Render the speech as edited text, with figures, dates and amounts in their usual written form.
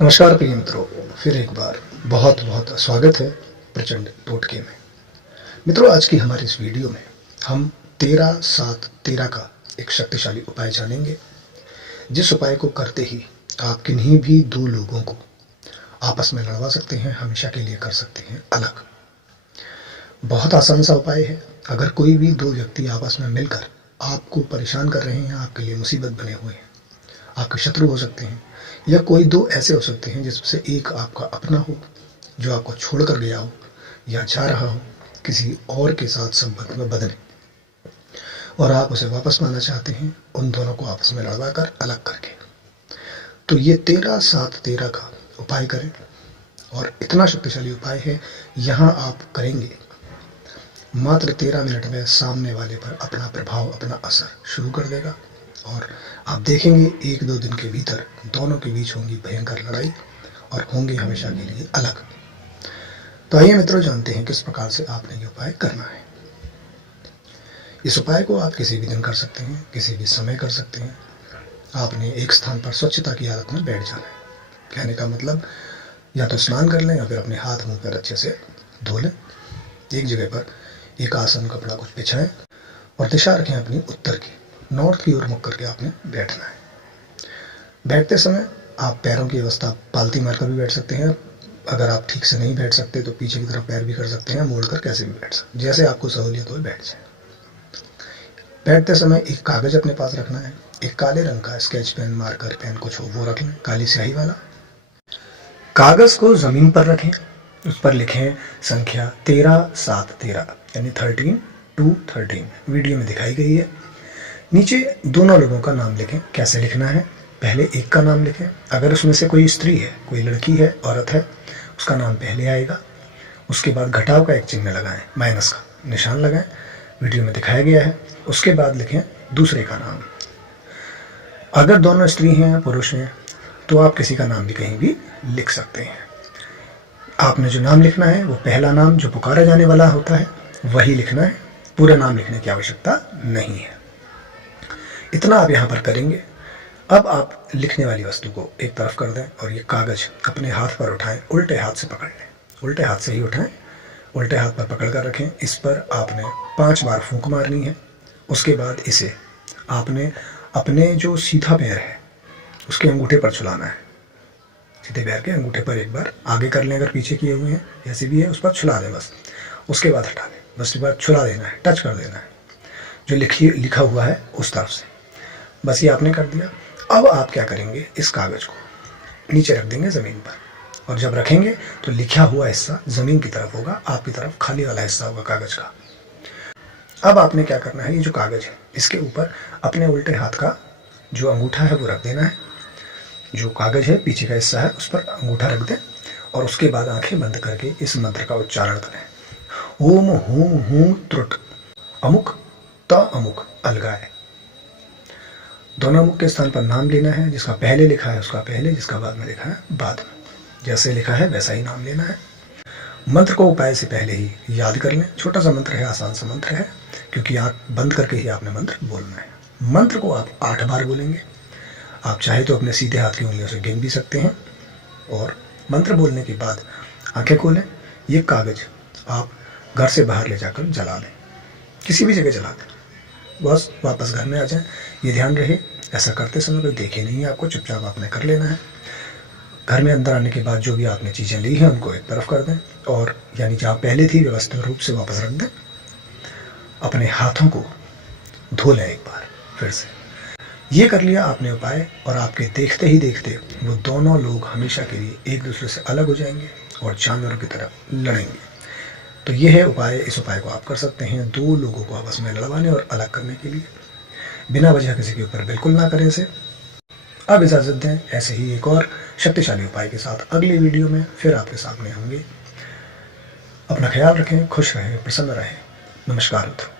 नमस्कार प्रिय मित्रों, फिर एक बार बहुत बहुत स्वागत है प्रचंड टोटके में। मित्रों, आज की हमारी इस वीडियो में हम 13-7-13 का एक शक्तिशाली उपाय जानेंगे, जिस उपाय को करते ही आप किन्हीं भी दो लोगों को आपस में लड़वा सकते हैं, हमेशा के लिए कर सकते हैं अलग। बहुत आसान सा उपाय है। अगर कोई भी दो व्यक्ति आपस में मिलकर आपको परेशान कर रहे हैं, आपके लिए मुसीबत बने हुए हैं, आपके शत्रु हो सकते हैं, या कोई दो ऐसे हो सकते हैं जिसमें से एक आपका अपना हो जो आपको छोड़कर गया हो या जा रहा हो किसी और के साथ संबंध में बदले, और आप उसे वापस लाना चाहते हैं, उन दोनों को आपस में लड़वा कर अलग करके। तो ये 13-7-13 का उपाय करें, और इतना शक्तिशाली उपाय है, यहाँ आप करेंगे मात्र 13 मिनट में सामने वाले पर अपना प्रभाव, अपना असर शुरू कर देगा, और आप देखेंगे 1-2 दिन के भीतर दोनों के बीच होंगी भयंकर लड़ाई और होंगे हमेशा के लिए अलग। तो आइए मित्रों, जानते हैं किस प्रकार से आपने ये उपाय करना है। इस उपाय को आप किसी भी दिन कर सकते हैं, किसी भी समय कर सकते हैं। आपने एक स्थान पर स्वच्छता की हालत में बैठ जाना है। कहने का मतलब, या तो स्नान कर लें या फिर अपने हाथ मुंह पर अच्छे से धो लें। एक जगह पर एक आसन कपड़ा कुछ बिछाएं और दिशा रखें अपनी उत्तर की, नॉर्थ की ओर मुख करके आपने बैठना है। बैठते समय आप पैरों की अवस्था पालती मारकर भी बैठ सकते हैं। अगर आप ठीक से नहीं बैठ सकते तो पीछे की तरफ पैर भी कर सकते हैं, मोड़कर कैसे भी बैठ सकते हैं, जैसे आपको सहूलियत हो बैठ जाए। बैठते समय एक कागज अपने पास रखना है, एक काले रंग का स्केच पेन, मार्कर पेन कुछ हो वो रख लें, काली स्याही वाला। कागज को जमीन पर रखें, उस पर लिखें संख्या 13-7-13, यानी 13-2-13 वीडियो में दिखाई गई है। नीचे दोनों लोगों का नाम लिखें। कैसे लिखना है? पहले एक का नाम लिखें। अगर उसमें से कोई स्त्री है, कोई लड़की है, औरत है, उसका नाम पहले आएगा। उसके बाद घटाव का एक चिन्ह लगाएं, माइनस का निशान लगाएं, वीडियो में दिखाया गया है। उसके बाद लिखें दूसरे का नाम। अगर दोनों स्त्री हैं, पुरुष हैं, तो आप किसी का नाम भी कहीं भी लिख सकते हैं। आपने जो नाम लिखना है वो पहला नाम जो पुकारा जाने वाला होता है वही लिखना है, पूरा नाम लिखने की आवश्यकता नहीं है। इतना आप यहाँ पर करेंगे। अब आप लिखने वाली वस्तु को एक तरफ कर दें और ये कागज अपने हाथ पर उठाएं, उल्टे हाथ से पकड़ लें। उल्टे हाथ से ही उठाएं, उल्टे हाथ पर पकड़ कर रखें। इस पर आपने 5 बार फूंक मारनी है। उसके बाद इसे आपने अपने जो सीधा पैर है उसके अंगूठे पर छुलाना है। सीधे पैर के अंगूठे पर एक बार आगे कर लें, अगर पीछे किए हुए हैं जैसे भी है उस पर छुला दें बस। उसके बाद हटा दें, बस एक बार छुला देना है, टच कर देना है जो लिखा हुआ है उस तरफ से। बस ये आपने कर दिया। अब आप क्या करेंगे, इस कागज को नीचे रख देंगे ज़मीन पर, और जब रखेंगे तो लिखा हुआ हिस्सा ज़मीन की तरफ होगा, आपकी तरफ खाली वाला हिस्सा होगा कागज का। अब आपने क्या करना है, ये जो कागज है इसके ऊपर अपने उल्टे हाथ का जो अंगूठा है वो रख देना है। जो कागज है पीछे का हिस्सा है उस पर अंगूठा रख दें, और उसके बाद आंखें बंद करके इस मंत्र का उच्चारण करें। ओम हूं हूं त्रुट अमुक त अमुक अलगाए। दोनों अमुक के स्थान पर नाम लेना है। जिसका पहले लिखा है उसका पहले, जिसका बाद में लिखा है बाद में। जैसे लिखा है वैसा ही नाम लेना है। मंत्र को उपाय से पहले ही याद कर लें। छोटा सा मंत्र है, आसान सा मंत्र है, क्योंकि आँख बंद करके ही आपने मंत्र बोलना है। मंत्र को आप 8 बार बोलेंगे। आप चाहे तो अपने सीधे हाथ की उंगलियों से गिन भी सकते हैं। और मंत्र बोलने के बाद आंखें खोलें। ये कागज आप घर से बाहर ले जाकर जला दें, किसी भी जगह जला दें, बस वापस घर में आ जाएं। ये ध्यान रहे, ऐसा करते समय कोई देखे नहीं है आपको, चुपचाप आपने कर लेना है। घर में अंदर आने के बाद जो भी आपने चीज़ें ली हैं उनको एक तरफ कर दें, और यानी जहाँ पहले थी व्यवस्थित रूप से वापस रख दें। अपने हाथों को धो लें एक बार फिर से। ये कर लिया आपने उपाय, और आपके देखते ही देखते वो दोनों लोग हमेशा के लिए एक दूसरे से अलग हो जाएंगे और जानवरों की तरह लड़ेंगे। तो ये है उपाय। इस उपाय को आप कर सकते हैं दो लोगों को आपस में लड़वाने और अलग करने के लिए। बिना वजह किसी के ऊपर बिल्कुल ना करें इसे। अब इजाज़त दें, ऐसे ही एक और शक्तिशाली उपाय के साथ अगली वीडियो में फिर आपके सामने होंगे। अपना ख्याल रखें, खुश रहें, प्रसन्न रहें। नमस्कार मित्रों।